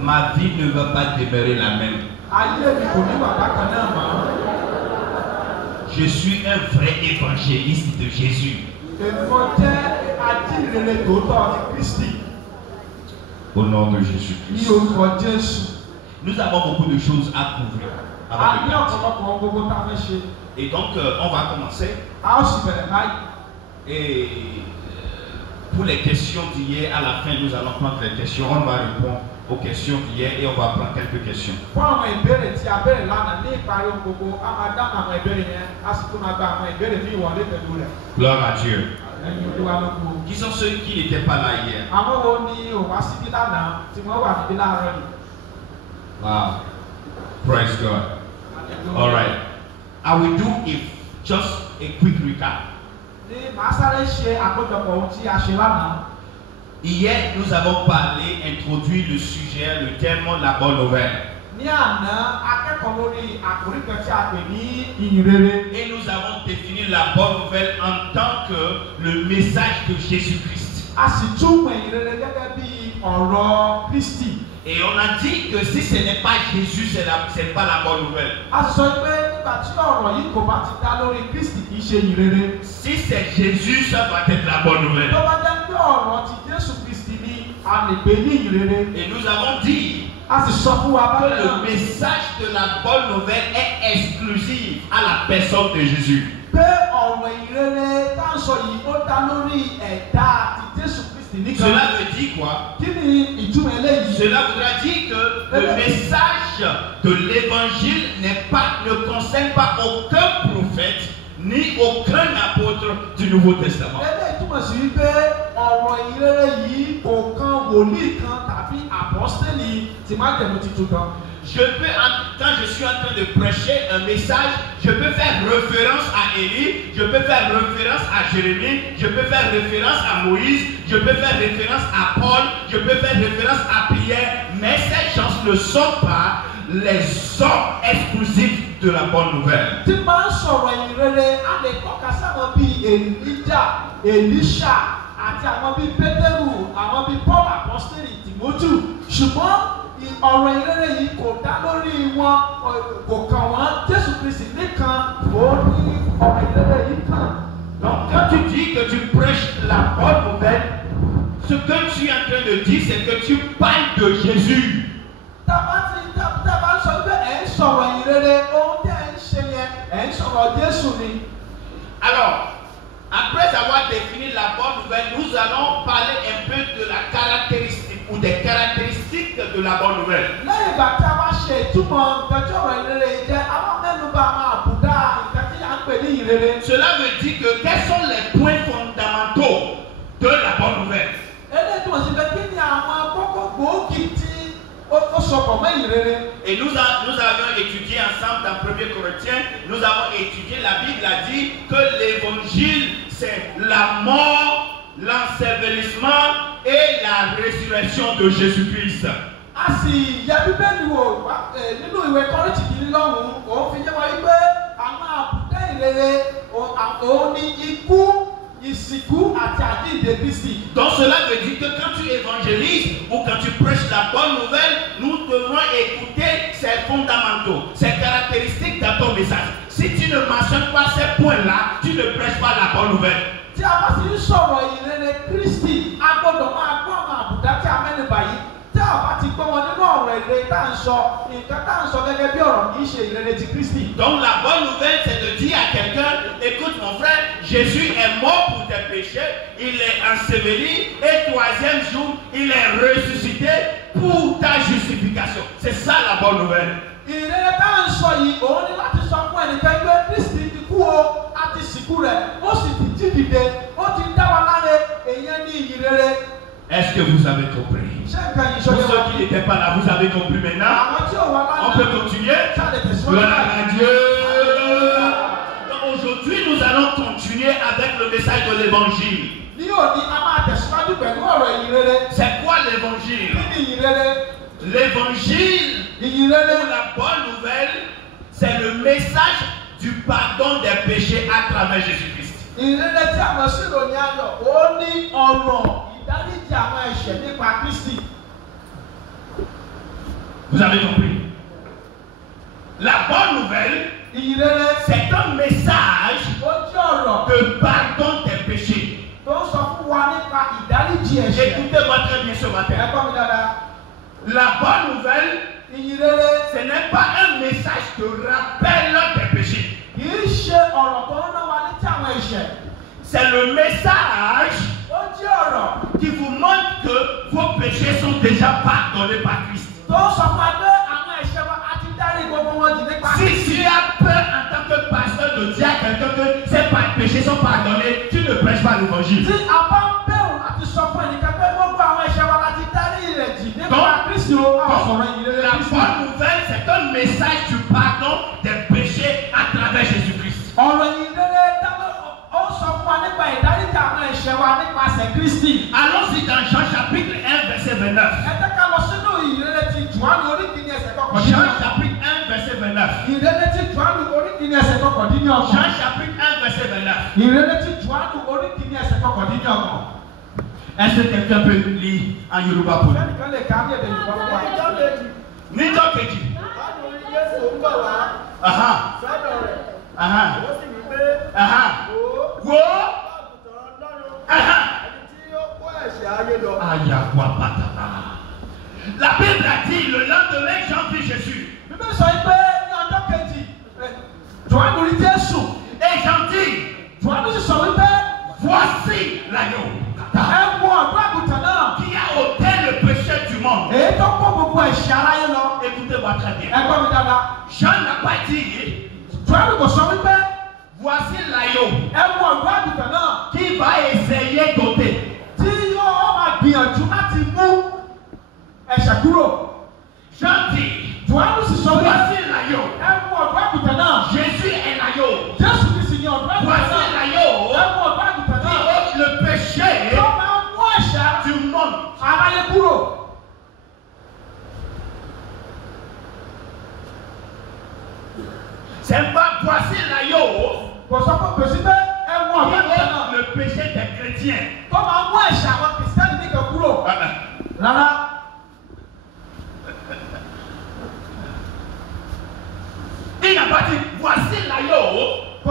Ma vie ne va pas demeurer la même. Je suis un vrai évangéliste de Jésus. Au nom de Jésus-Christ. Nous avons beaucoup de choses à couvrir. Et donc, on va commencer. Et pour les questions d'hier, à la fin, nous allons prendre les questions. On va répondre aux questions d'hier et on va prendre quelques questions. Gloire à Dieu. Qui sont ceux qui n'étaient pas là hier? Wow. Praise God. All right. I will do just a quick recap. Hier, nous avons parlé, introduit le sujet, le thème, la bonne nouvelle. Et nous avons défini la bonne nouvelle en tant que le message de Jésus-Christ. Et on a dit que si ce n'est pas Jésus, ce n'est pas la bonne nouvelle. Si c'est Jésus, ça va être la bonne nouvelle. Et nous avons dit que le message de la bonne nouvelle est exclusif à la personne de Jésus. Cela veut dire quoi? Cela voudra dire que le message de l'évangile ne concerne pas aucun prophète ni aucun apôtre du Nouveau Testament. Quand je suis en train de prêcher un message, je peux faire référence à Élie, je peux faire référence à Jérémie, je peux faire référence à Moïse, je peux faire référence à Paul, je peux faire référence à Pierre, mais ces gens ne sont pas les hommes exclusifs de la bonne nouvelle. Donc quand tu dis que tu prêches la bonne nouvelle, ce que tu es en train de dire, c'est que tu parles de Jésus. Alors, après avoir défini la bonne nouvelle, nous allons parler un peu de la caractéristique ou des caractéristiques de la bonne nouvelle. Cela veut dire que quels sont les points fondamentaux de la bonne nouvelle? Et nous avions étudié ensemble dans 1 Corinthiens, nous avons étudié, la Bible a dit que l'évangile c'est la mort, l'ensevelissement et la résurrection de Jésus-Christ. Donc cela veut dire que quand tu évangélises ou quand tu prêches la bonne nouvelle, nous devons écouter ces fondamentaux, ces caractéristiques dans ton message. Si tu ne mentionnes pas ces points-là, tu ne prêches pas la bonne nouvelle. Donc la bonne nouvelle c'est de dire à quelqu'un, écoute mon frère, Jésus est mort pour tes péchés, il est enseveli et troisième jour il est ressuscité pour ta justification. C'est ça la bonne nouvelle. Est-ce que vous avez compris? Pour ceux qui n'étaient pas là, vous avez compris maintenant? On peut continuer? Gloire à Dieu! Donc aujourd'hui, nous allons continuer avec le message de l'évangile. C'est quoi l'évangile? L'évangile, ou la bonne nouvelle, c'est le message du pardon des péchés à travers Jésus-Christ. ẹ̀ṣẹ̀ nípa Kristi. Vous avez compris? La bonne nouvelle, c'est un message de pardon des péchés. Écoutez-moi très bien ce matin. La bonne nouvelle, ce n'est pas un message de rappel des péchés. C'est le message qui vous montre que vos péchés sont déjà pardonnés par Christ. Si tu as peur en tant que pasteur de dire à quelqu'un que ces péchés sont pardonnés, tu ne prêches pas l'évangile. Donc, la bonne nouvelle, c'est un message du pardon des péchés à travers Jésus-Christ. Allons-y dans Jean chapitre 1 verset 29. Jean chapitre 1 verset 29. Jean chapitre 1 verset 29. Est-ce que quelqu'un peut lire en Yoruba pour nous? Nito keji. Aha. Aha. Aha. Wo. Aha. La Bible a dit le lendemain Jean vit Jésus. Et Jean dit, voici l'agneau qui a ôté le péché du monde. Écoutez-moi très bien. Jean n'a pas dit, voici l'agneau qui va essayer d'ôter. Jean dit, voici l'agneau. Jésus est l'agneau. Voici l'agneau qui ôte le péché du monde. C'est pas voici l'agneau qui ôte le péché des chrétiens. Il n'a pas dit voici l'agneau qui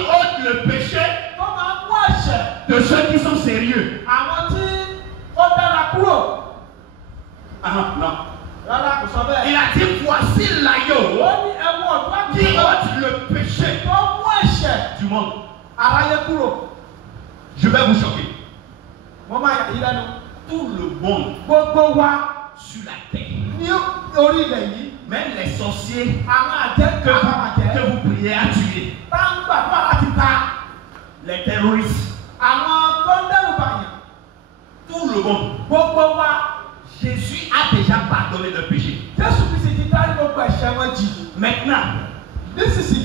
ôte le péché de ceux qui sont sérieux. Non. Il a dit voici l'agneau qui ôte le péché du monde. Je vais vous choquer. Tout le monde sur la terre, même les sorciers que vous priez à tuer, les terroristes, tout le monde, Jésus a déjà pardonné le péché. Maintenant,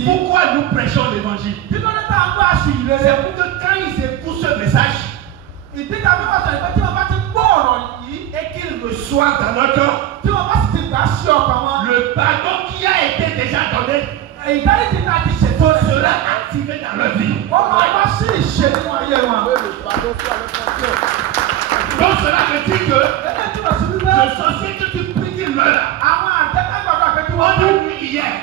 pourquoi nous prêchons l'évangile? C'est pour que quand ils écoutent ce message et qu'ils reçoivent dans leur cœur le pardon qui a été déjà donné, pour cela activé dans leur vie. Donc cela veut dire que le sorcier que tu pries qu'il meure, on dit hier,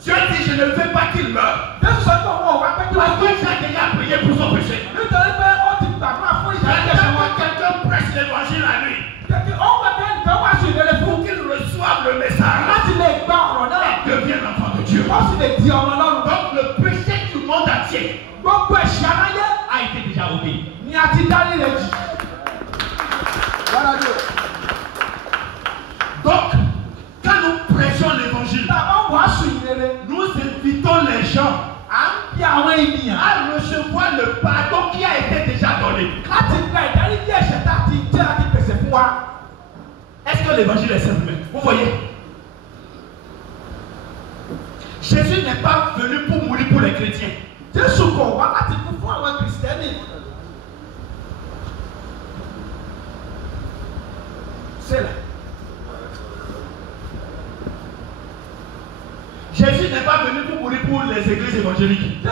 Dieu dit je ne veux pas qu'il meure. Parce que j'ai déjà prié pour son péché. Quelqu'un prêche l'évangile à lui pour qu'il reçoive le message et devienne l'enfant de Dieu. Donc le péché du monde entier a été déjà oublié. Donc quand nous prêchons l'évangile, nous invitons les gens à recevoir le pardon qui a été déjà donné. Est-ce que l'évangile est simple? Vous voyez, Jésus n'est pas venu pour mourir pour les chrétiens. C'est là. Jésus n'est pas venu pour mourir pour les églises évangéliques.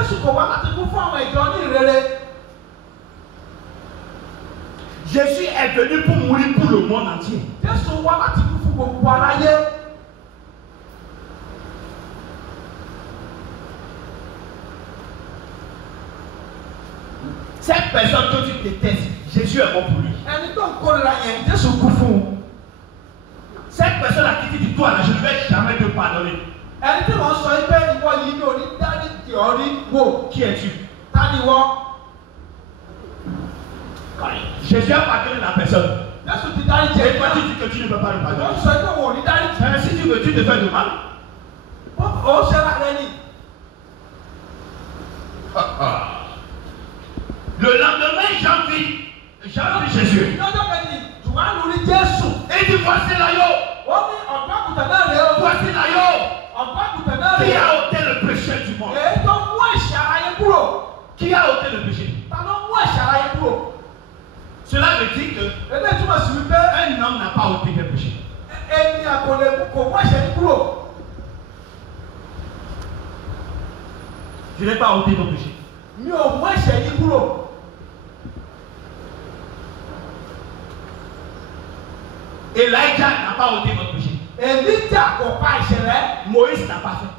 Jésus est venu pour mourir pour le monde entier. Cette personne que tu détestes, Jésus est mort pour lui. Cette personne à qui tu dis, toi là, je ne vais jamais te pardonner. Qui es-tu? Jésus a pardonné la personne. Et toi tu dis que tu ne peux pas le pardonner. Si tu veux, tu te fais de mal. Le lendemain, Jean vit Jésus. Et il dit, voici l'agneau. Voici l'agneau qui a ôté le péché du monde. Qui a ôté le péché? Cela veut dire que un homme n'a pas ôté le péché. Je n'ai pas ôté ton péché. Elijah n'a pas ôté votre péché. Moïse n'a pas fait.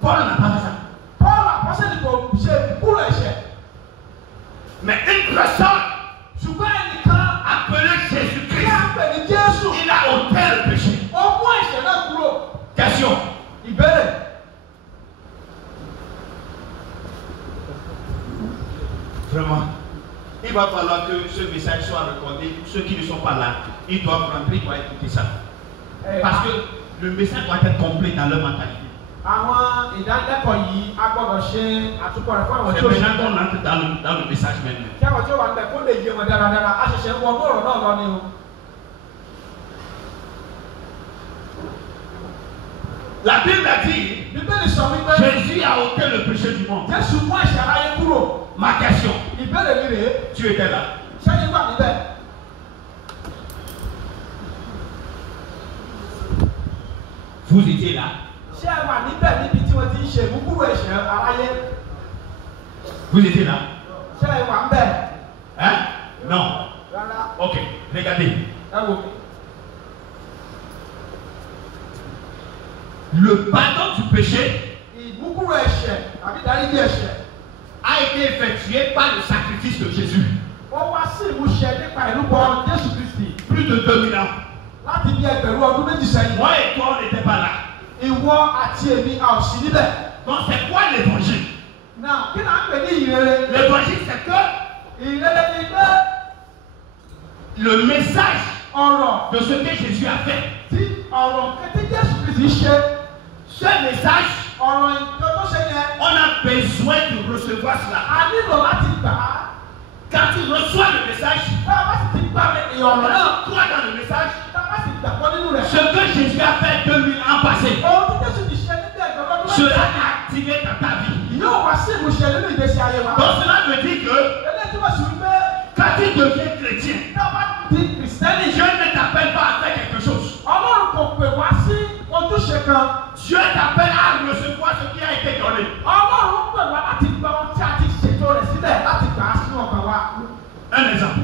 Paul n'a pas fait ça. Mais une personne appelée Jésus-Christ, il a ôté le péché. Question. Vraiment, il va falloir que ce message soit recordé. Ceux qui ne sont pas là, ils doivent rentrer, ils doivent écouter ça. Parce que le message doit être complet dans leur mentalité. C'est maintenant qu'on entre dans le message même. La Bible a dit, Jésus a ôté le péché du monde. Ma question, tu étais là. Vous étiez là. Vous étiez là. Hein? Non. Ok, regardez. Le pardon du péché a été effectué par le sacrifice de Jésus. Plus de 2000 ans. Moi et toi, on n'était pas là. Donc c'est quoi l'évangile? L'évangile c'est que le message de ce que Jésus a fait. Ce message, on a besoin de recevoir cela. Quand tu reçois le message, on croit dans le message. Ce que Jésus a fait 2000 ans passés, cela a activé dans ta vie. Donc cela veut dire que quand tu deviens chrétien, Dieu ne t'appelle pas à faire quelque chose. Dieu t'appelle à recevoir ce qui a été donné. Un exemple.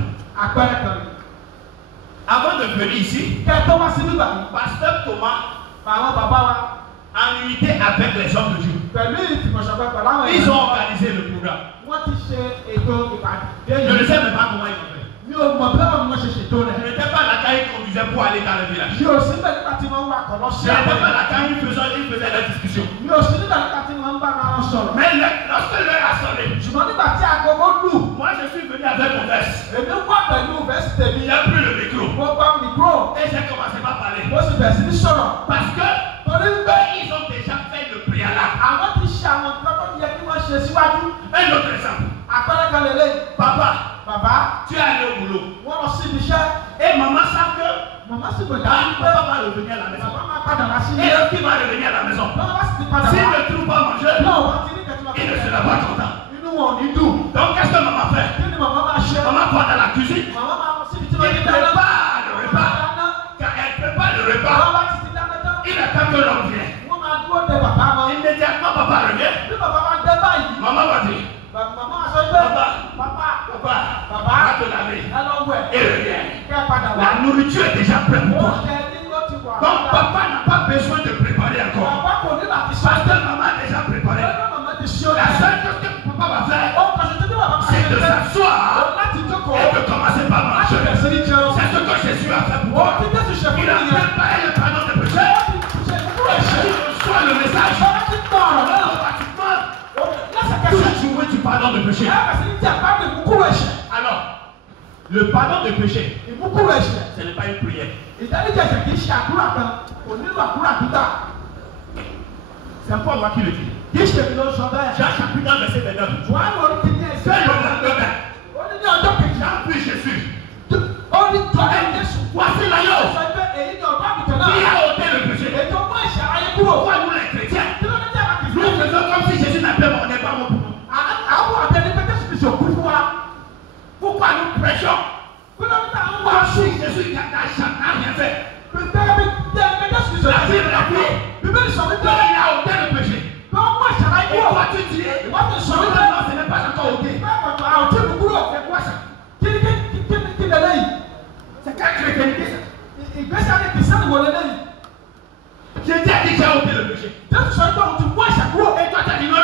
Avant de venir ici, Pasteur Thomas, en unité avec les hommes de Dieu, ils ont organisé le programme. Je ne sais même pas comment ils ont fait. Je n'étais pas là quand ils conduisaient pour aller dans le village. Je n'étais pas là quand ils faisaient la discussion. Mais lorsque l'heure a sonné, moi je suis venu avec mon verse. Il n'y a plus le micro. Et j'ai commencé à parler. Parce que ils ont déjà fait le préalable. Un autre exemple. Papa, tu es allé au boulot. Et maman sait que papa va revenir à la maison. Et qui va revenir à la maison? S'il ne trouve pas manger, il ne sera pas content. Donc qu'est-ce que maman fait? Maman va dans la cuisine. Elle prépare le repas. Quand elle prépare le repas, il attend que l'on vienne. Immédiatement papa revient. Maman va dire, papa, te laver. Et reviens. La nourriture est déjà prête pour toi. Donc papa n'a pas besoin de préparer encore. Parce que maman a déjà préparé. La seule chose que papa va faire, c'est de s'asseoir et de commencer par manger. C'est ce que Jésus a fait pour toi. Il a préparé le pardon de péché. Tu reçois le message. Toujours tu pardon de péché. Alors, le pardon de péché, ce n'est pas une prière. C'est un peu moi qui le dis. Jean chapitre 1 verset 29. Jean puis Jésus. Voici l'agneau qui a ôté le péché. Pourquoi nous les chrétiens, nous faisons comme si Jésus n'était pas mort pour nous? Pourquoi nous prêchons comme si Jésus n'a rien fait? La Bible a dit qu'il a ôté le péché. Et toi tu dis non, ce n'est pas encore ôté. C'est quoi ça? C'est quelle chrétienté ça? J'ai dit qu'il a ôté le péché. Et toi tu as dit non.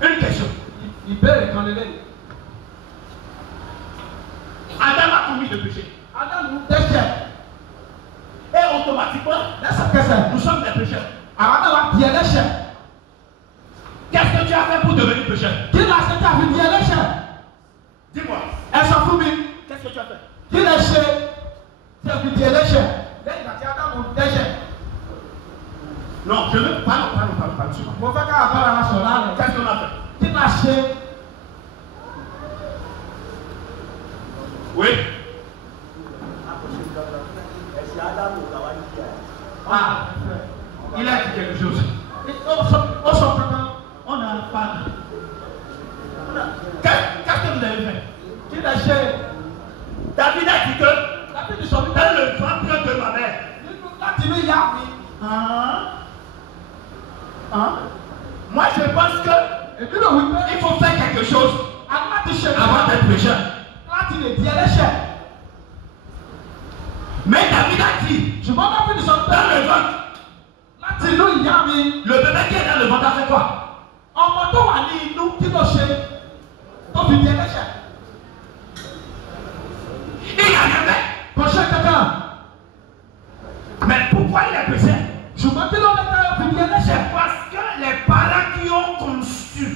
Une question. Adam a commis le péché. Et automatiquement, nous sommes des pécheurs. Qu'est-ce que tu as fait pour devenir pécheur? Dis-moi. Qu'est-ce que tu as fait? Non, je veux pas. Qu'est-ce qu'on a fait? Oui. Ah, il a dit quelque chose. On a pas. Qu'est-ce que vous avez fait? David a dit que dans le ventre de ma mère. Moi je pense que il faut faire quelque chose avant d'être pécheur. Mais David a dit dans le ventre. Le bébé qui est dans le ventre a fait quoi? Il a rien fait. Mais pourquoi il est péché? C'est parce que les parents qui ont conçu,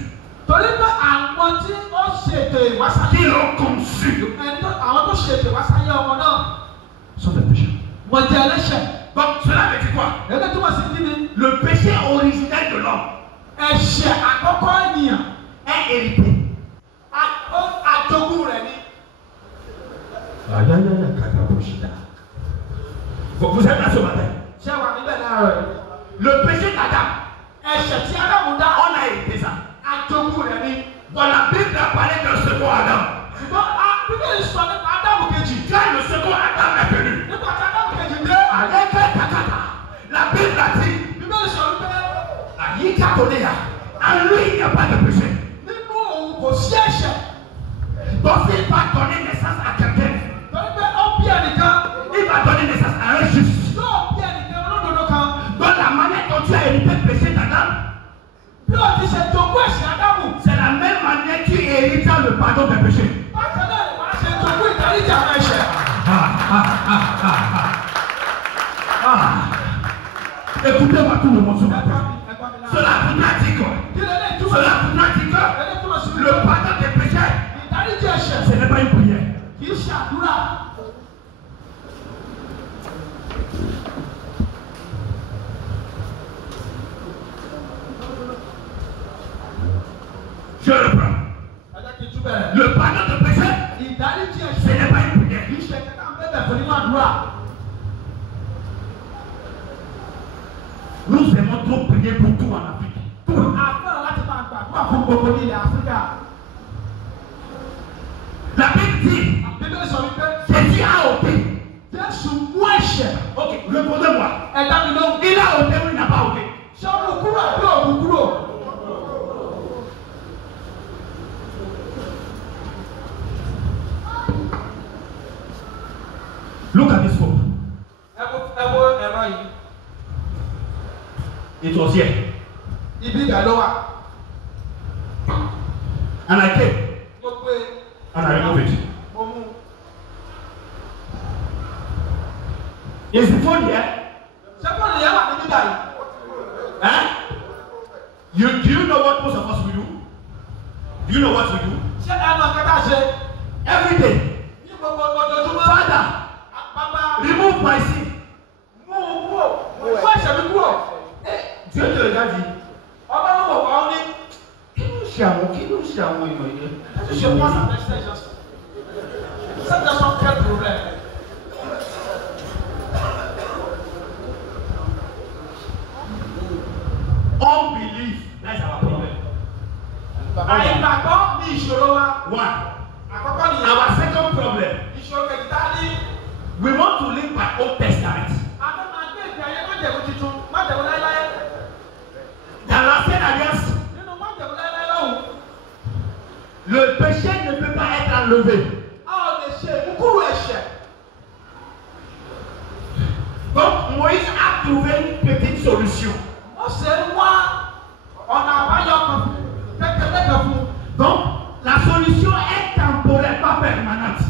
sont des pécheurs. Donc cela veut dire quoi? Le péché originel de l'homme est hérité. Vous êtes là ce matin. Le péché d'Adam, on a hérité ça. Dans la Bible a parlé d'un second Adam. Quand le second Adam est venu, la Bible a dit, en lui il n'y a pas de péché. Donc s'il va donner naissance à quelqu'un, il va donner naissance à un juste. Donc la manière dont tu as hérité le péché d'Adam, c'est la même manière que tu hérites le pardon des péchés. Écoutez-moi tout le monde ce matin. Cela voudra dire quoi? Cela voudra dire que le pardon des péchés, ce n'est pas une prière. Je reprends. Le pardon de péché, ce n'est pas une prière. Nous aimons trop prier pour tout en Afrique. Tout. La Bible dit, Jésus a ôté. Ok, répondez-moi. Il a ôté ou il n'a pas ôté? It was here. And I came. And I removed it. Is the phone here? Huh? Do you know what most of us will do? Do you know what we do? Every day. Father, remove my sin. Dieu te regarde dit. Qui nous chiamons, Je pense à l'extérieur. Ça doit être quel problème? Unbelief, that's our problem. One. Our second problem. We want to live by Old Testament. Dans l'ancienne alliance, le péché ne peut pas être enlevé. Donc Moïse a trouvé une petite solution. Donc la solution est temporaire, pas permanente.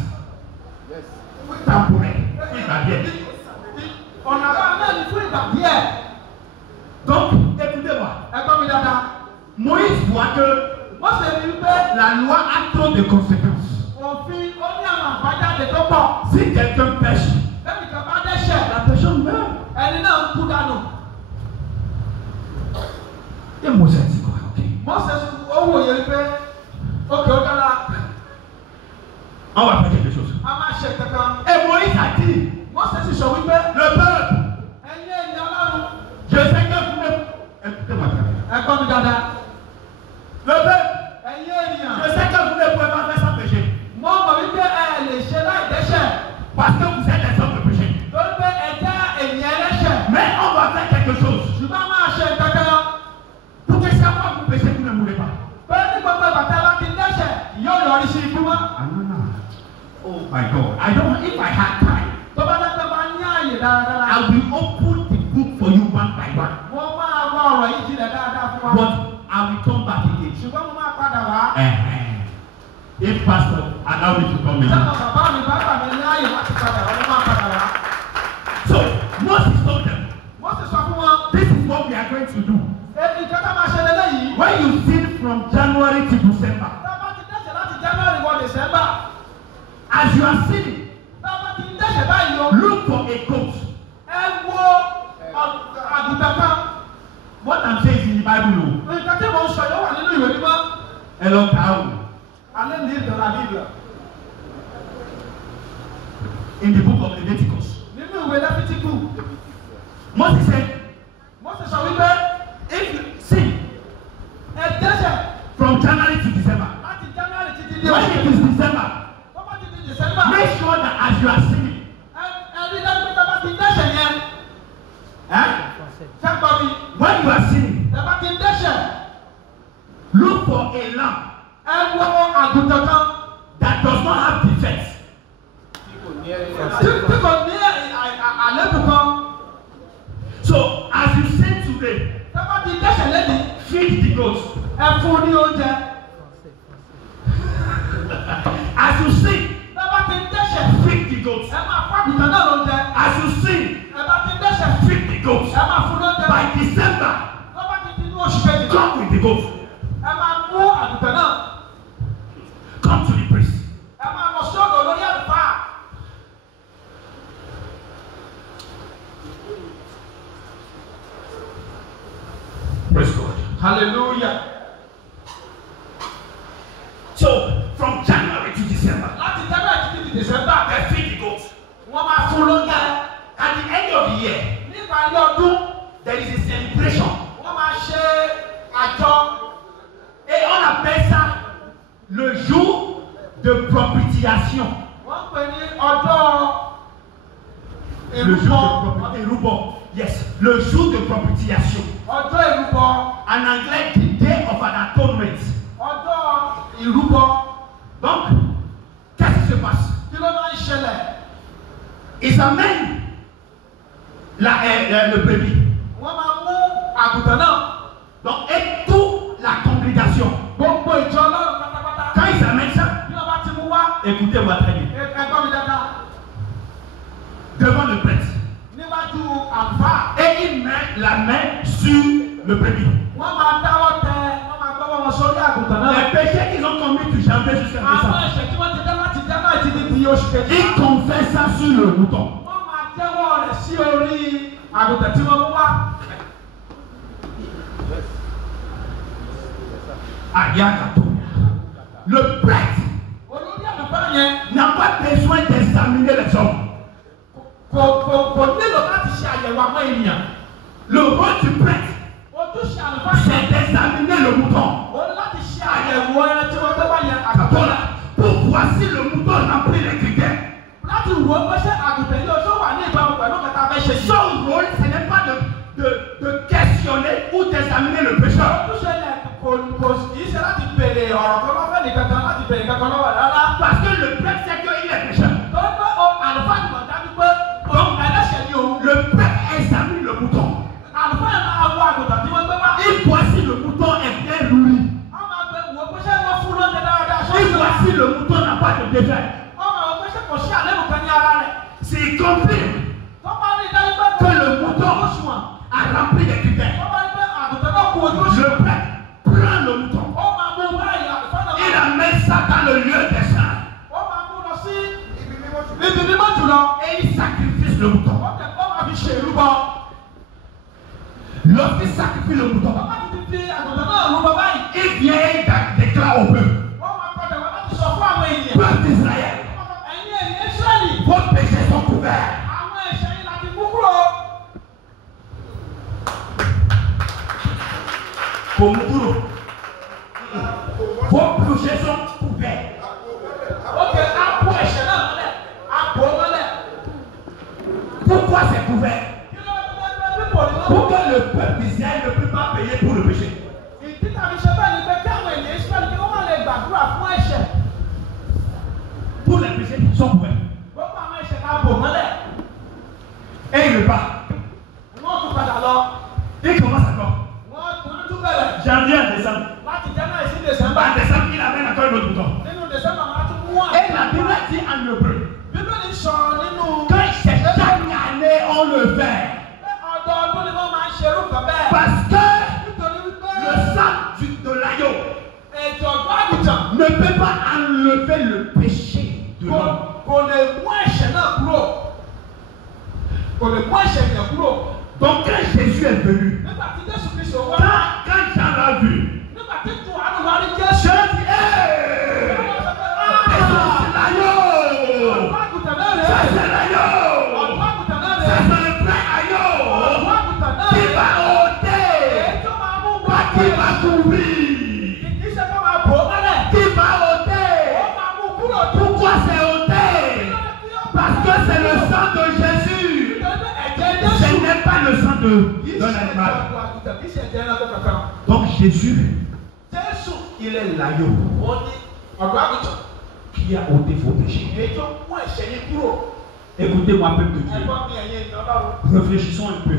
Temporaire. Il va bien. Donc, écoutez-moi. Moïse voit que la loi a trop de conséquences. Si quelqu'un pêche, la personne meurt. Et Moïse a dit quoi? On va faire quelque chose. Et Moïse a dit, le peuple, je sais que vous ne... Écoutez-moi. Le peuple, je sais que vous ne pouvez pas faire sans péché. Parce que vous êtes des hommes de péché. Mais on va faire quelque chose. Pour que chaque fois que vous péchez, vous ne mourrez pas. Oh my God. If I had time, I will open the book for you one by one. But I will come back again. If Pastor allow me to come in. So Moses told them, this is what we are going to do. When you sin from January to December, as you are sinning, look for a goat. What I'm saying is in the Bible. Hello, cow. In the book of Leviticus. Moses said, if you sin from January to December, when it is December, make sure that as you are sinning, when you are sinning, look for a lamb that does not have defects. So as you sin today, feed the goats. As you sin, feed the goats. As you sin, feed the goats. By December, come with the goats. Come to the priest. Praise God. Hallelujah. So from January to December, they feed the goats. At the end of the year, there is a celebration. Et on appelle ça le jour de propitiation. Le jour de propitiation. Yes, le jour de propitiation. En anglais, the day of an atonement. Donc, qu'est-ce qui se passe? Ils amènent le bébé. Donc, et toute la congrégation, quand ils amènent ça, écoutez-moi très bien. Devant le prêtre. Et il met la main sur le brebis. Les péchés qu'ils ont commis du janvier jusqu'à décembre, ils confessent ça sur le mouton. Le prêtre n'a pas besoin d'examiner les hommes. Le rôle du prêtre, c'est d'examiner le mouton. Pour voir si le mouton remplit les critères. Son rôle, ce n'est pas de questionner ou d'examiner le pécheur. Parce que le prêtre sait qu'il est pécheur. Le prêtre examine le mouton. Il voit si le mouton est bien nourri. Il voit si le mouton n'a pas de défaite. S'il confirme que le mouton a rempli les critères, le prêtre prend le mouton. Il amène ça dans le lieu des saints. Et il sacrifie le mouton. Lorsqu'il sacrifie le mouton, il vient et déclare au peuple: peuple d'Israël, vos péchés sont couverts. Vos péchés sont couverts. Pourquoi c'est couvert? Pour que le peuple d'Israël ne peut pas payer pour le péché. Pour les péchés, ils sont couverts. Et il repart. Il commence encore. Janvier à décembre. En décembre, il amène encore un autre bouton. Et la Bible dit en hébreu, quand c'est chaque année on le fait. Parce que le sang de l'agneau ne peut pas enlever le péché de l'homme. Donc quand Jésus est venu, quand Jean l'a vu, Jean dit: hey! C'est l'agneau! C'est l'agneau! C'est le vrai agneau! Qui va ôter, pas qui va couvrir. Qui va ôter. Pourquoi c'est ôté? Parce que c'est le sang de Jésus. Ce n'est pas le sang d'un animal. Donc Jésus, il est l'agneau qui a ôté vos péchés. Écoutez-moi, peuple de Dieu. Réfléchissons un peu.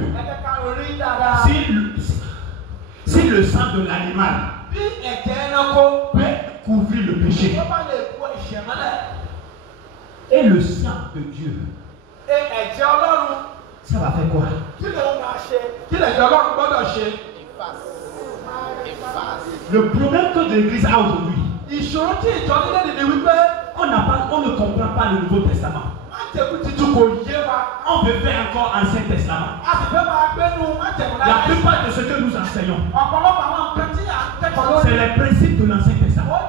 Si le sang de l'animal peut couvrir le péché, et le sang de Dieu, ça va faire quoi? Le problème que l'Église a aujourd'hui, on ne comprend pas le Nouveau Testament. On veut faire encore Ancien Testament. La plupart de ce que nous enseignons, c'est les principes de l'Ancien Testament.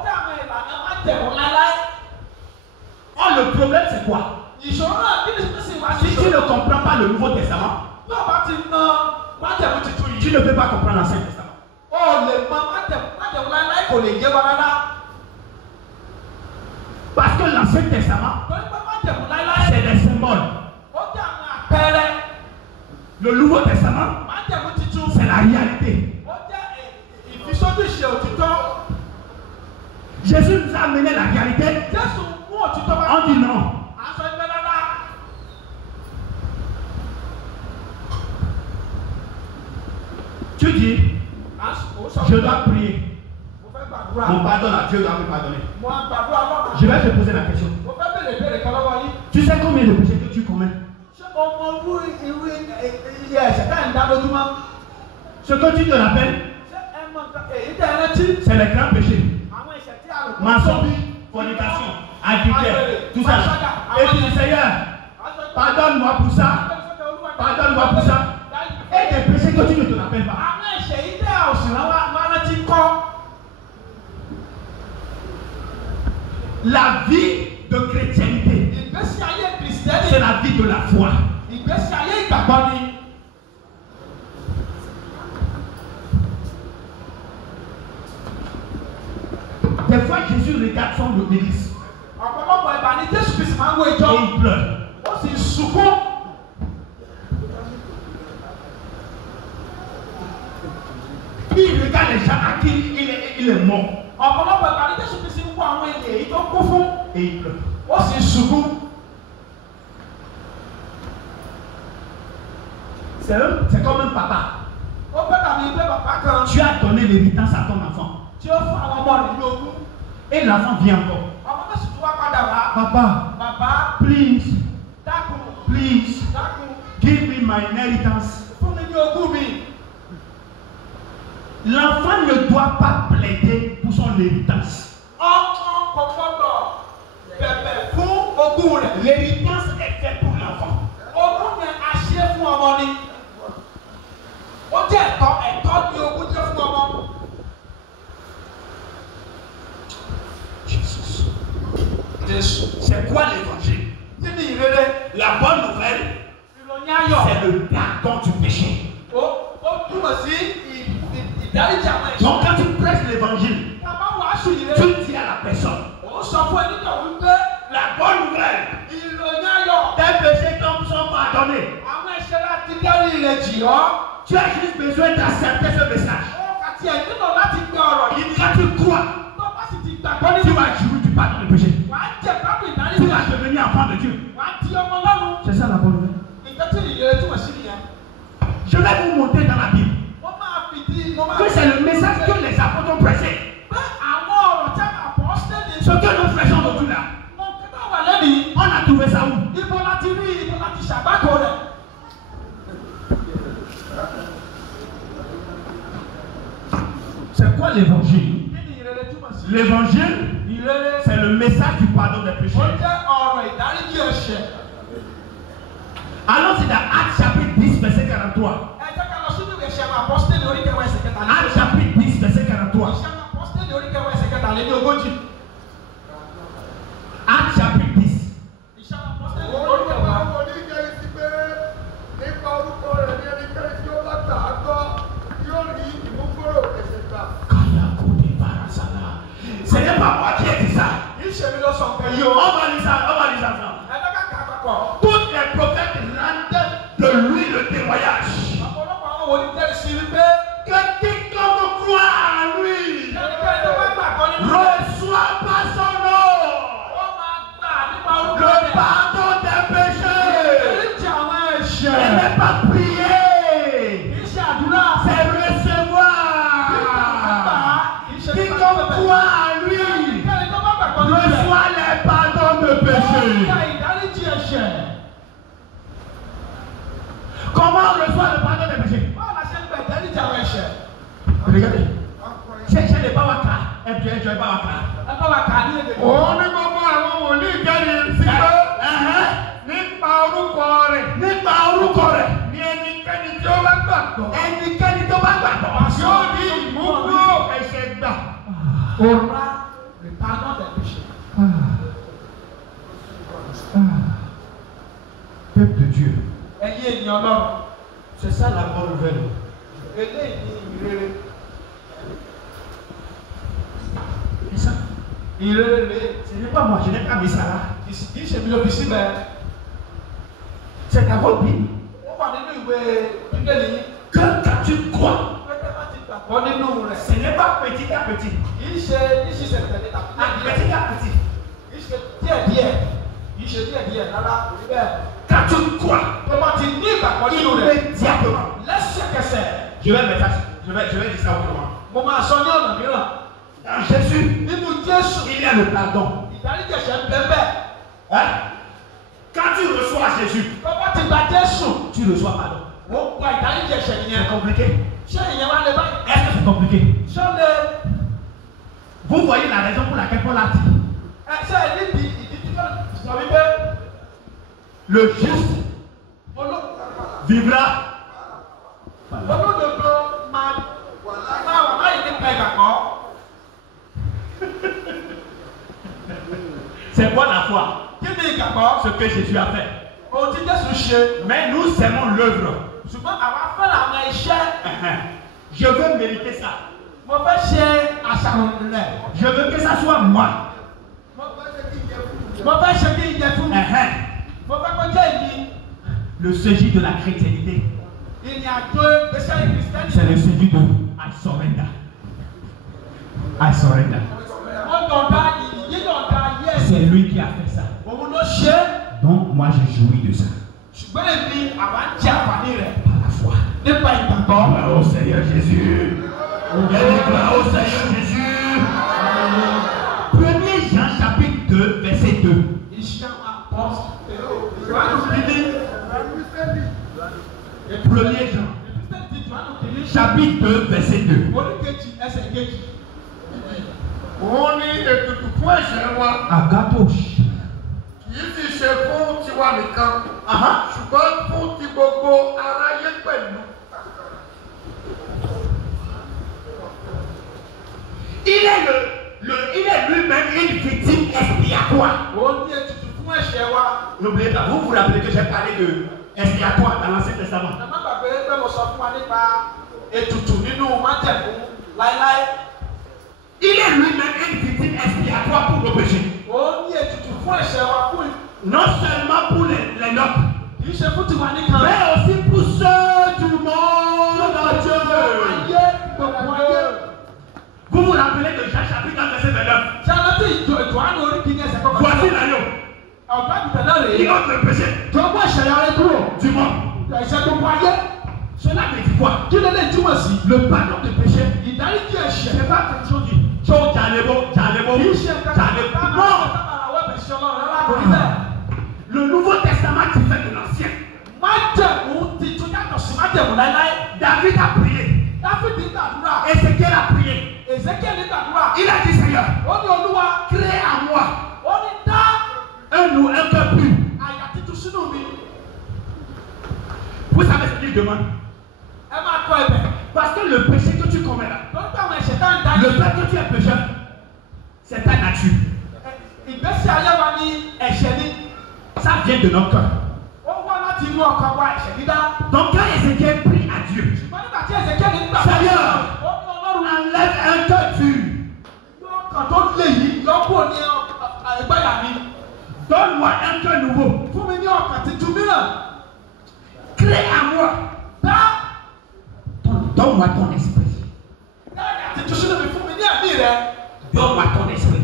Oh, le problème c'est quoi? Si tu ne comprends pas le Nouveau Testament, tu ne peux pas comprendre l'Ancien Testament. Parce que l'Ancien Testament, c'est des symboles. Le Nouveau Testament, c'est la réalité. Jésus nous a amené la réalité. On dit non. Tu Tu dis, je dois prier. Mon pardon à Dieu doit me pardonner. Je vais te poser la question. Tu sais combien de péchés que tu commets? Ce que tu te rappelles, c'est les grands péchés. Mensonge, fornication, adultère, tout ça. Et tu dis, Seigneur, pardonne-moi pour ça. Pardonne-moi pour ça. Et des péchés que tu ne te rappelles pas. La vie de chrétienté, c'est la vie de la foi. Des fois, Jésus regarde son église. Et il pleure. Il regarde les gens à qui il est mort. Et il pleure. C'est comme un papa. Tu as donné l'héritance à ton enfant. Et l'enfant vient encore. Papa, please, give me my inheritance. L'enfant ne doit pas plaider pour son inheritance. L'héritance est faite pour l'enfant. C'est quoi l'évangile? La bonne nouvelle, c'est le pardon du péché. Donc quand tu prêches l'évangile, tu dis à la personne, la bonne nouvelle, tes péchés sont pardonnés. Tu as juste besoin d'accepter ce message. Quand tu crois, tu vas jouir du pardon du péché. Tu vas devenir enfant de Dieu. C'est ça la bonne nouvelle. Je vais vous montrer dans la Bible que c'est le message que les apôtres ont prêché. Ce que nous faisons aujourd'hui là, on a trouvé ça où? C'est quoi l'évangile? L'évangile, c'est le message du pardon des péchés. Allons-y dans Actes chapitre 10, verset 43. Actes chapitre 10, verset 43. Actes chapitre 10. Ce n'est pas moi qui ai dit ça. On va lire ça. Tous les prophètes rendent de lui le témoignage. Que quiconque croit à lui reçoit par son nom le pardon des péchés. Ce n'est pas prier, c'est recevoir. Quiconque croit à lui reçoit les pardons de péchés. Comment on reçoit le pardon des péchés? Regardez. C'est les Bawaka. Aura le pardon des péchés. Peuple de Dieu. C'est ça la bonne nouvelle. C'est ça. Ce n'est pas moi, je n'ai pas mis ça là. C'est ta votre Bible. Que quand tu crois, ce n'est pas petit à petit. Petit à petit. Quand tu crois, immédiatement. Je vais mettre ça. Je vais dire ça autrement. Dans Jésus, il y a le pardon. Hein? Quand tu reçois Jésus, tu reçois pardon. C'est compliqué. Est-ce que c'est compliqué? Vous voyez la raison pour laquelle Paul a dit le juste vivra. C'est quoi la foi? Ce que Jésus a fait. Mais nous aimons l'œuvre. Je veux mériter ça. Je veux que ça soit moi. Le sujet de la chrétienté, c'est le sujet de I surrender. I surrender. C'est lui qui a fait ça. Donc moi je jouis de ça. Par la foi. Gloire au Seigneur Jésus. Gloire au Seigneur Jésus. 1er Jean chapitre 2 verset 2. 1er Jean chapitre 2 verset 2. On est de tout point chez moi. Agapoche. Qui dit chez vous, tu vois le camp. Je pense pour Tibogo, arrailler Pelou. Il est lui-même une victime expiatoire. N'oubliez pas, vous vous rappelez que j'ai parlé de expiatoire dans l'Ancien Testament. Il est lui-même une victime expiatoire pour nos péchés. Non seulement pour les nôtres, mais aussi pour ceux du monde entier. Vous vous rappelez de Jean chapitre 1 verset 29. Voici l'agneau. Il ôte le péché du monde. Cela veut dire quoi? Le pardon de péché, c'est pas quelque chose qui non. Le Nouveau Testament diffère de l'Ancien. David a prié. Ézéchiel a prié. Il a dit Seigneur, crée à moi un cœur pur. Vous savez ce qu'il demande? Parce que le péché que tu commets là, le fait que tu es pécheur, c'est ta nature. Ça vient de notre cœur. Donc quand Ézéchiel prie à Dieu, Seigneur, enlève un cœur dur. Donne-moi un cœur nouveau. Crée à moi. Donne-moi ton esprit. Donne-moi ton esprit.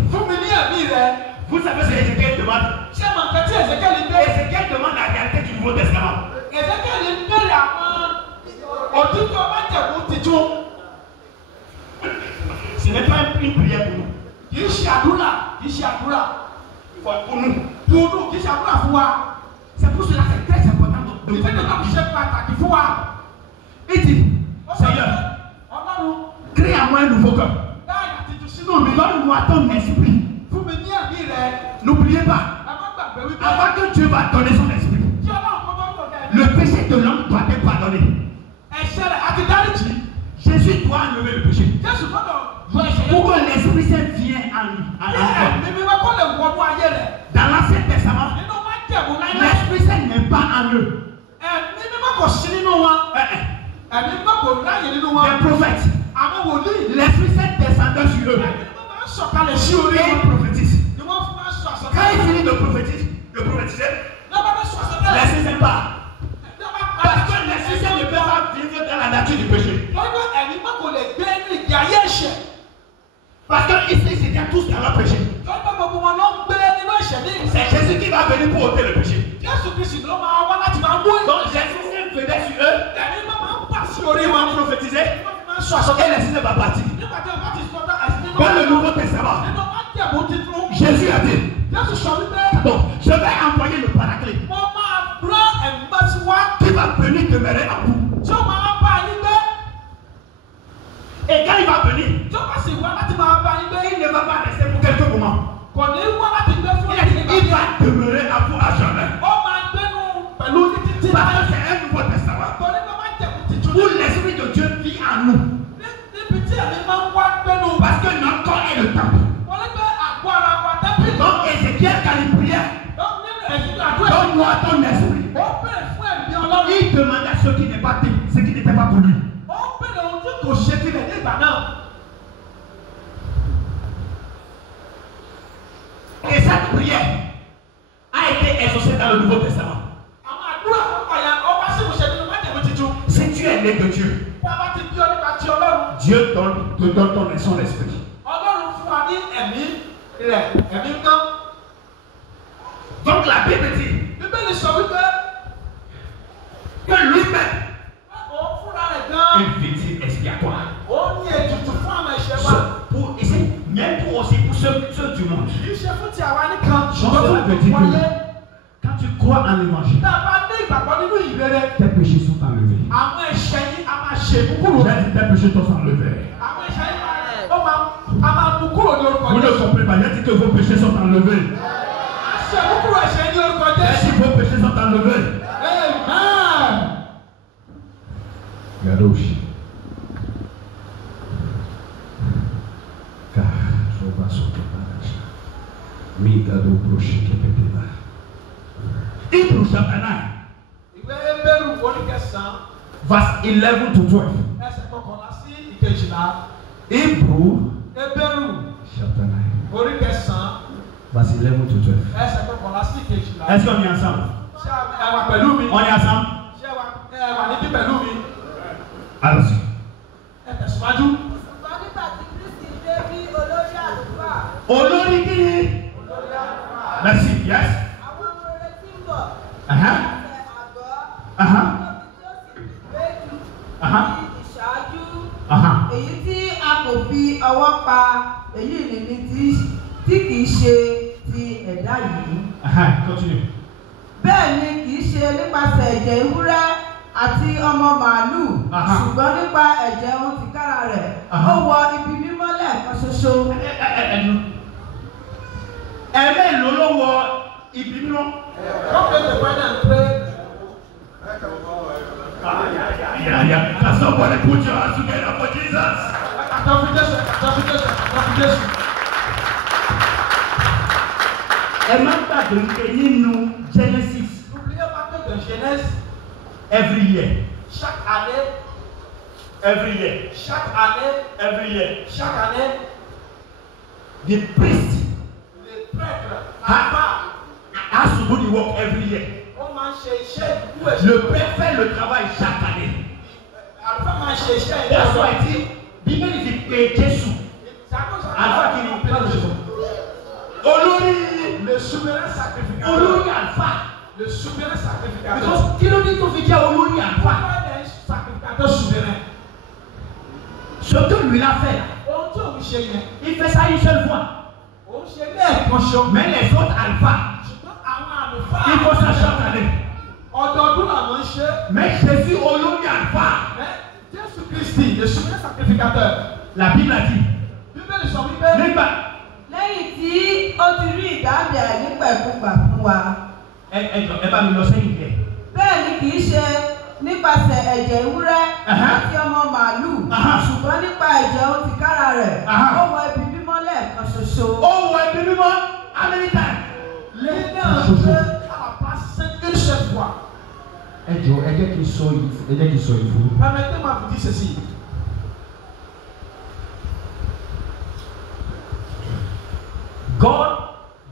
Vous savez ce que Ézéchiel demande? Ézéchiel demande la réalité du Nouveau Testament. Ce n'est pas une prière pour nous. Pour nous. C'est pour cela que c'est très important de il dit, Seigneur, crée à moi un nouveau cœur. Donne-moi ton esprit. N'oubliez pas, avant que Dieu va donner son esprit, le péché de l'homme doit être pardonné. Jésus doit enlever le péché. Pour que l'Esprit Saint vienne en lui. Dans l'Ancien Testament, l'Esprit Saint n'est pas en eux. Les prophètes, l'Esprit Saint descendait sur eux. Et ils prophétisent. Quand ils finissent de prophétiser, l'Esprit Saint part. Parce que l'Esprit Saint ne peut pas vivre dans la nature du péché. Parce qu'ils étaient tous dans le péché. C'est Jésus qui va venir pour ôter le péché. Donc l'Esprit Saint venait sur eux. Ils vont prophétiser. Et l'esprit n'est pas parti. Dans le Nouveau Testament, Jésus a dit, donc, je vais envoyer le paraclet qui va venir demeurer en vous. Et quand il va venir, il ne va pas rester pour quelques moments. Il va demeurer à vous à jamais. Parce que c'est un Nouveau Testament où l'Esprit de Dieu vit en nous. Parce que notre corps est le temple. Donc Ézéchiel, quand il priait, donne-moi ton esprit. Il demandait à ce qui n'était pas pour lui. Et cette prière a été exaucée dans le Nouveau Testament. Si tu es né de Dieu, Dieu te donne son esprit. Donc la Bible dit que lui-même une victime expiatoire. Même pour aussi pour ceux du monde. Quand tu crois en l'évangile, tes péchés sont enlevés. Tes péchés sont enlevés. Vous ne comprenez pas, il a dit que vos péchés sont enlevés. Si vos péchés sont enlevés. Garouche. Car je vais sauter par là. Migado proche qui peut être là. Hébreu chapitre 9. Verse 11 to 12. Hébreu chapitre 9. Verse 11 to 12. Est-ce qu'on est ensemble? On est ensemble? Allons-y. Olórí kini? Merci, yes. Èyí tí a kò fi ọwọ́ pa, èyí nìní tí kìí ṣe ti ẹ̀dá yìí. Continue. Bẹ́ẹ̀ ni kìí ṣe nípasẹ̀ ẹ̀jẹ̀ ewúrẹ́ àti ọmọ màálù, ṣùgbọ́n nípa ẹ̀jẹ̀ ohun tìkára rẹ̀, ó wọ ibi mímọ́ lẹ́ẹ̀kan ṣoṣo. Ẹ̀mélòó ló wọ ibi mímọ́? Can somebody put your hands together for Jesus? Ẹ má gbàgbé pé nínú Genesis. Every year. Chaque année. Every year. Chaque année. Every year. Chaque année. The priest. Le prêtre. Has to do the work every year. Le prêtre fait le travail chaque année. That's why it is. Bible dit que Jésus. Alpha qui nous paie Jésus. Olórí. Le souverain sacrificateur. Olórí Alpha. Le souverain sacrificateur. Because qui nous dit qu'on fait dire Olórí Alpha. Sacrificateur souverain. Ce que lui a fait là. Il fait ça une seule fois. Mais les autres Alpha. Il faut ça chaque année. Mais Jésus Olórí Alpha. Jésus Christ, le souverain sacrificateur. La Bible a dit. Lẹ́yìn tí ó ti rí ìdáǹdè àìnípẹ̀kúgbà fún wa. Ẹ bá mi lọ sẹ́yìn kẹ́. Bẹ́ẹ̀ ni kìí ṣe nípasẹ̀ ẹ̀jẹ̀ ewúrẹ́ àti ọmọ màálù, ṣùgbọ́n nípa ẹ̀jẹ̀ ohun tìkára rẹ̀, ó wọ ibi mímọ́ lẹ́ẹ̀kan ṣoṣo. Ó wọ ibi mímọ́ how many times? Lẹ́ẹ̀kan ṣoṣo. Ẹ jọ̀ọ́ ẹ jẹ́ kí n sọ yìí fún. Permettez-moi vous dire ceci. God,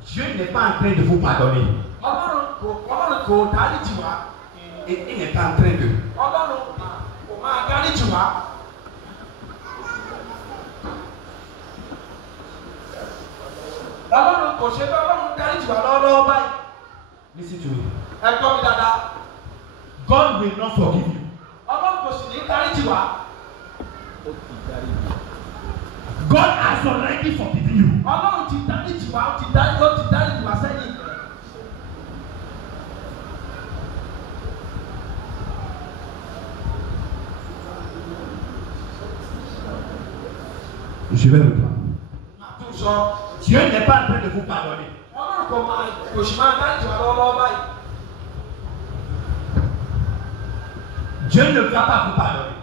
Dieu n'est pas en train de vous pardonner. Ọlọ́run kò dáríjì wá. Il n'est pas en train de. Ọlọ́run kò máa dáríjì wá. Ọlọ́run kò ṣe bá Ọlọ́run dáríjì wá lọ́wọ́lọ́wọ́ báyìí. Listen to me. Ẹ gbọ́ mi dáadáa. God will not forgive you. Ọlọ́run kò sì ní dáríjì wá. God has already forgiven you. Ọlọ́run ti dáríjì wá, ó ti dáríjì wá sẹ́yìn. Je vais reprendre. Dieu n'est pas en train de vous pardonner. Dieu ne va pas vous pardonner.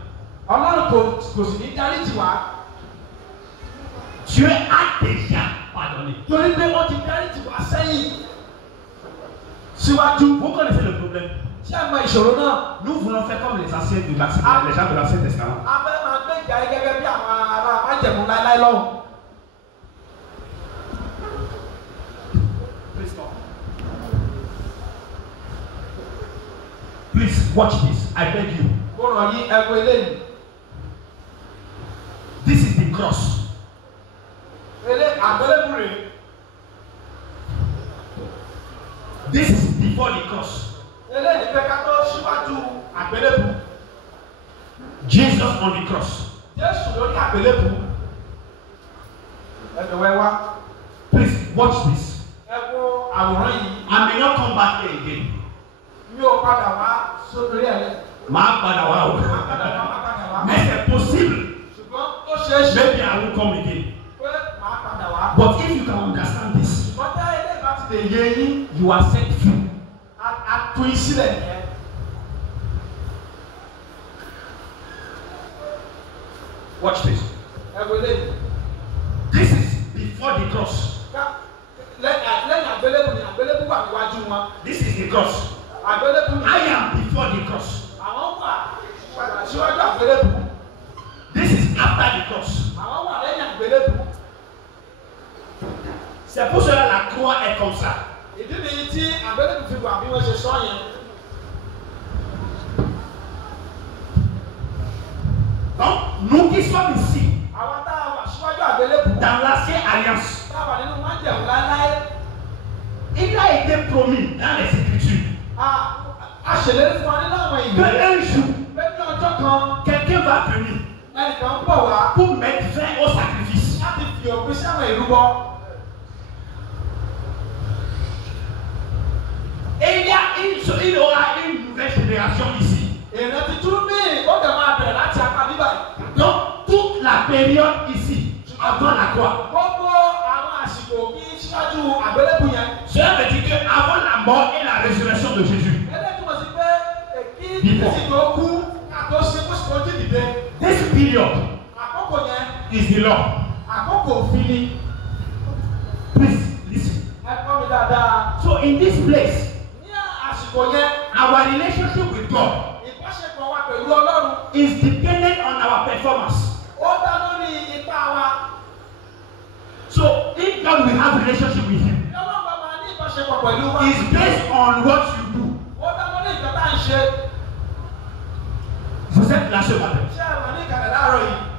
Dieu a déjà pardonné. Vous connaissez le problème. Nous voulons faire comme les anciens du les gens de l'Ancien Testament. Please watch this. I beg you. This is the cross. This is before the cross. Jesus on the cross. Please watch this. I may not come back here again. Mais c'est possible. Maybe I will come again. But if you can understand this, you are set free. Watch this. This is before the cross. This is the cross. I am before the cross. This is after the cross. C'est pour cela la croix est comme ça. Donc, nous qui sommes ici, dans l'ancienne alliance, il a été promis dans les Écritures qu'un jour, quelqu'un va venir pour mettre fin au sacrifice. Et il y aura une nouvelle génération ici. Donc, toute la période ici, avant la croix, cela veut dire qu'avant la mort et la résurrection de Jésus, this period is the law. Please listen. So in this place, our relationship with God is dependent on our performance. So if God will have a relationship with you, it's based on what you do. Vous êtes là ce matin.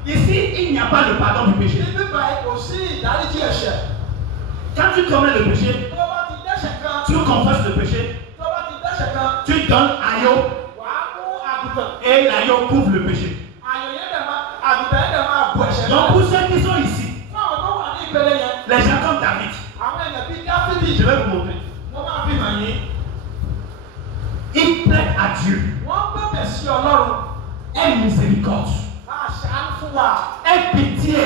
Ici, il n'y a pas de pardon du péché. Quand tu commets le péché, tu confesses le péché, tu donnes agneau et l'agneau couvre le péché. Donc pour ceux qui sont ici, les gens comme David, je vais vous montrer. Il plaide à Dieu. Aie miséricorde. Aie pitié.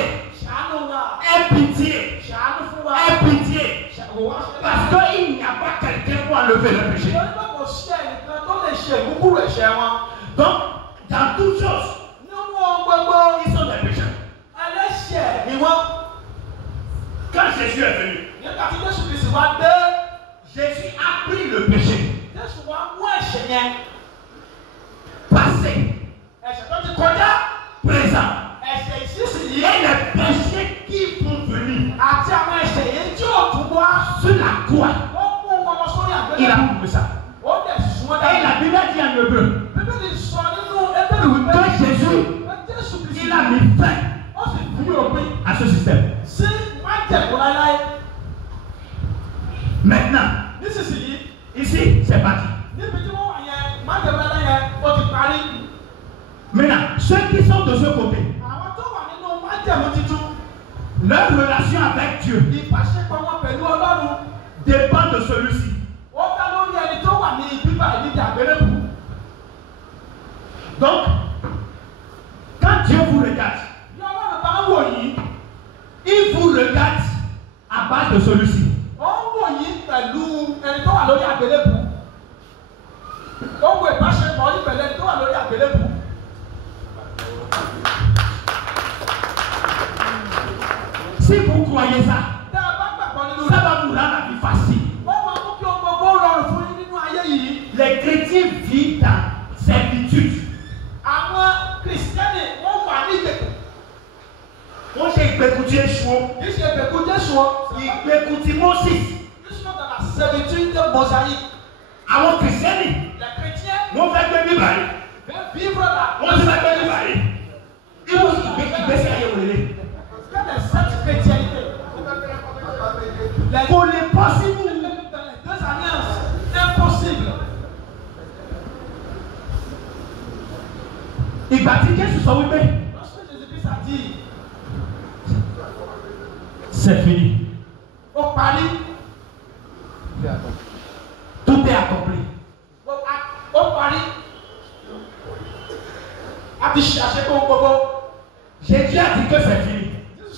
Aie pitié. Aie pitié. Parce qu'il n'y a pas quelqu'un pour enlever le péché. Donc, dans toutes choses, ils sont des pécheurs. Quand Jésus est venu, Jésus a pris le péché. Passé. Présent. Et les péchés qui vont venir sur la croix, il a prouvé ça. Et la Bible dit en hébreu que Jésus, il a mis fin à ce système. Maintenant, ici, c'est parti. Maintenant, ceux qui sont de ce côté, Leur relation avec Dieu dépend de celui-ci. Donc, quand Dieu vous regarde, il vous regarde à base de celui-ci. Si vous croyez ça, ça va vous rendre la vie facile. Les chrétiens vivent dans servitude. On s'est écouté chaud. Il écoute Moses. Avant chrétiens, on fait que vivre. On se fait que vivre. Il faut baisser pour les possibles, les deux alliances, impossible. Il bâtit Jésus sur lui. Lorsque Jésus-Christ a dit, c'est fini. Au Paris, tout est accompli. Au Paris, a dit chercher pour Bobo. Jésus a dit que c'est fini.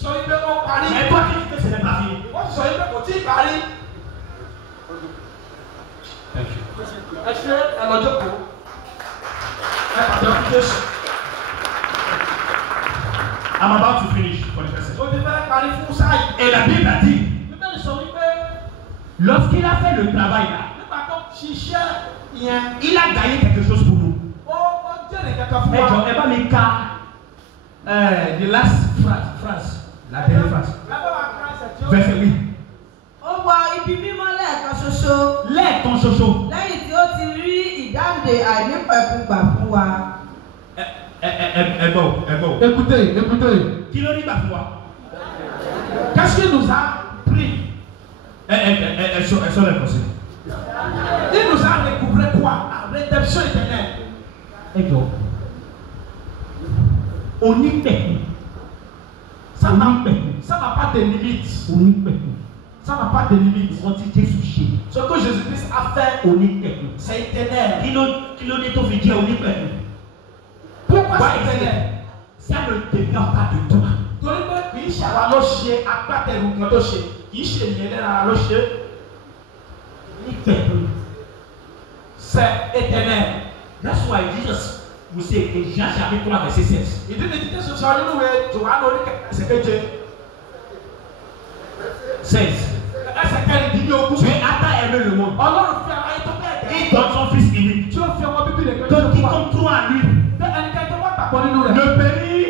Mais toi qui dis que ce n'est pas fini. I'm about to finish for the message. Et la Bible a dit, lorsqu'il a fait le travail là, il a gagné quelque chose pour nous. Mais John, elle va me faire the last phrase. La dernière phrase. Verset 8. Ó wọ ibi mímọ́ lẹ́ẹ̀kan ṣoṣo. Lẹ́ẹ̀kan ṣoṣo. Lẹ́yìn tí ó ti rí ìdáǹdè àìnípẹ̀kun gbà fún wa. Ẹ gbọ́. Écoutez. Qui ló ní gbà fún wa? Qu'est-ce qu'il nous a pris? Elles sont les conseils. Il nous a recouvré quoi? La rédemption éternelle. Ẹ jọ. Onípẹ̀kun. Ça n'a pas de limite. Onípẹ̀kun. Ça n'a pas de limite. Wọ́n ti Jésù ṣe. Ce que Jésus-Christ a fait, Onípẹ̀kun. c'est éternel. Kí ló dé tó fi jẹ́ onípẹ̀kun? Pourquoi c'est éternel? Ça ne dépend pas de toi. Torí pé kì í ṣe àwa ló ṣe agbátẹrù kan tó ṣe, kì í ṣe ìyẹn lára ló ṣe. Onípẹ̀kun. C'est éternel. That's why Jesus will say in Jean chapitre 3 verset 16. Ìdí ni títí sọ nínú ìwé Jòhánù oníkẹsẹ̀ keje. 16. Ẹsẹ̀ kẹrìndínlógún. Dieu a tant aimé le monde. Ọlọ́run fi àwọn ayé tó bẹ́ẹ̀ gẹ́. Il donne son fils unique. Tí ó fi ọmọ bíbí rẹ̀ Que quiconque croit en lui Bẹ́ẹ̀ ẹnikẹ́ni tó bá gbàgbọ́ nínú rẹ̀. ne périt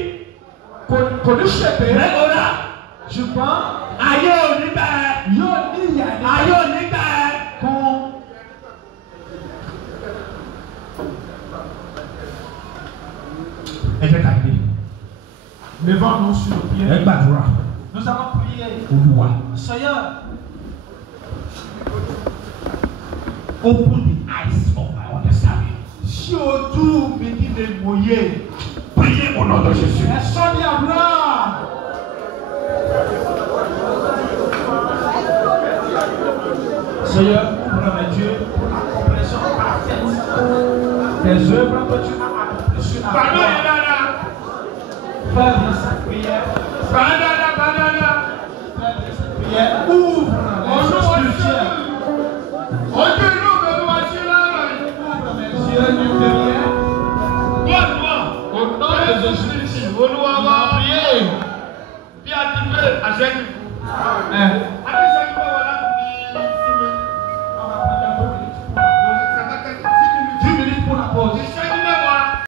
Kò ní ṣègbè. mais aura. Ṣùgbọ́n Ayé òní bẹ́ẹ̀. yóò ní ìyà ní. Ayé òní bẹ́ẹ̀. Kún. Ẹ jẹ́ ká gbé. Levons-nous sur le pied. Ẹ gbàdúrà. Nous allons prier. Olúwa. Seigneur, Open the eyes of my understanding. ṣí ojú mi kí lè mòye. Priez au nom de Jésus. Ẹ sọ ní àdúrà. Seigneur, ouvre mes yeux pour la compréhension parfaite des œuvres que tu as accomplies sur la Pardon, croix. Yadana. Fais bien cette prière. Badana. Fais bien cette prière. Ouvre les yeux spirituels. Ojú inú mi ló wá sí lára yìí. Ouvre mes yeux intérieurs. Gbọ́dọ̀ Au nom de Jésus-Christ. Olúwa wá. Priez. Bí a ti pé àṣẹ ti kú. Amen.